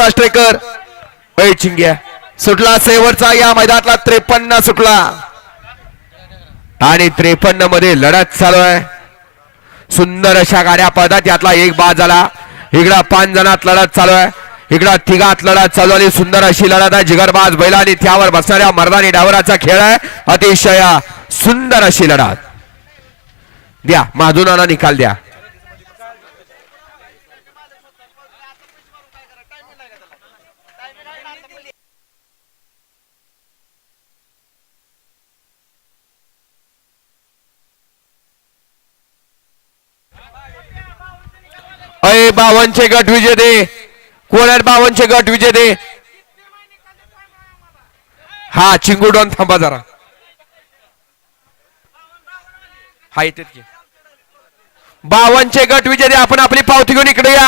राष्ट्रेकर. चिंग्या. सुटला सेवरचा या मैदानातला त्रेपन्न सुटला. आणि त्रेपन्नमध्ये लढत चालू आहे. सुंदर अशा गाड्या पडतात यातला एक बाद झाला. इकडा पाच जणात लढत चालू आहे. इकडा तिघात लढत चालू आणि सुंदर अशी लढत आहे. जिगरबाज बैला आणि त्यावर बसणाऱ्या मर्दानी डावराचा खेळ आहे. अतिशय सुंदर अशी लढत. द्या माधुनाला निकाल द्या. अय बावनचे गट विजेते कोण आहेत बावनचे गट विजेते हा चिंगुडॉन थांबा जरा. हा येते बावनचे गट विजेते आपण आपली पावती घेऊन इकडे या.